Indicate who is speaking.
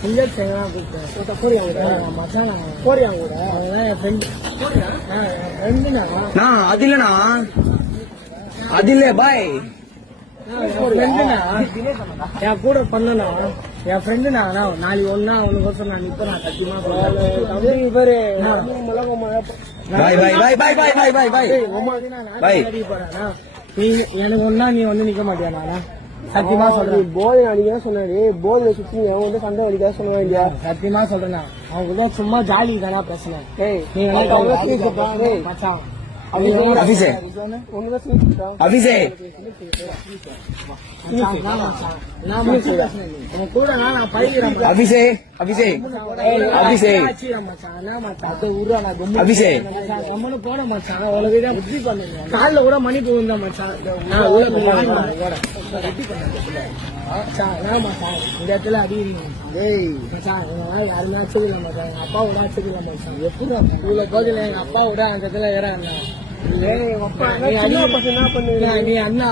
Speaker 1: Singer சேங்கலாம் கூப்பிட்டேன் போறியா கூட மச்சான் போறியா கூட அவன் என் ஃப்ரெண்ட் ஃப்ரெண்டுண்ணா
Speaker 2: நான் அது இல்லண்ணா அது இல்ல பாய்
Speaker 1: ஃப்ரெண்டுண்ணா என் கூட பண்ணனா என் ஃப்ரெண்டுண்ணா நான் நாளைக்கு ஒன்னா அவனுக்கு நான் நிப்பேன் நான் சத்தியமா பேரு மிளகு மழை
Speaker 2: பாய் பாய் பாய் பாய் பாய் பாய் பாய் பாய் பாய்.
Speaker 1: நீ எனக்கு ஒன்னா நீ வந்து நிக்க மாட்டியா நானா? சத்தியமா சொல்றேன். போதை அடிக்க சொன்னாரு போதை சுத்தி அவன் வந்து சண்டை அடிக்க சொன்னா சத்தியமா சொல்றேன் அவங்க கூட சும்மா ஜாலி தானா மச்சான்.
Speaker 2: அபிஷே அபிஷே
Speaker 1: கூட நான் பழகிறேன்
Speaker 2: அபிஷே அபிஷேக்.
Speaker 1: போட மச்சான். அவ்வளவுதான் புத்தி பண்ணுங்க கூட மணி போகும் தான் மச்சான்? இந்த இடத்துல அடிக்கணும் யாருமே அச்சது இல்ல மச்சான். எங்க அப்பா விட அச்சது எப்படி இவ்வளவு போதில் எங்க அப்பா அந்த இடத்துல ஏறா அண்ணா. நீ அண்ணா நீ அண்ணா.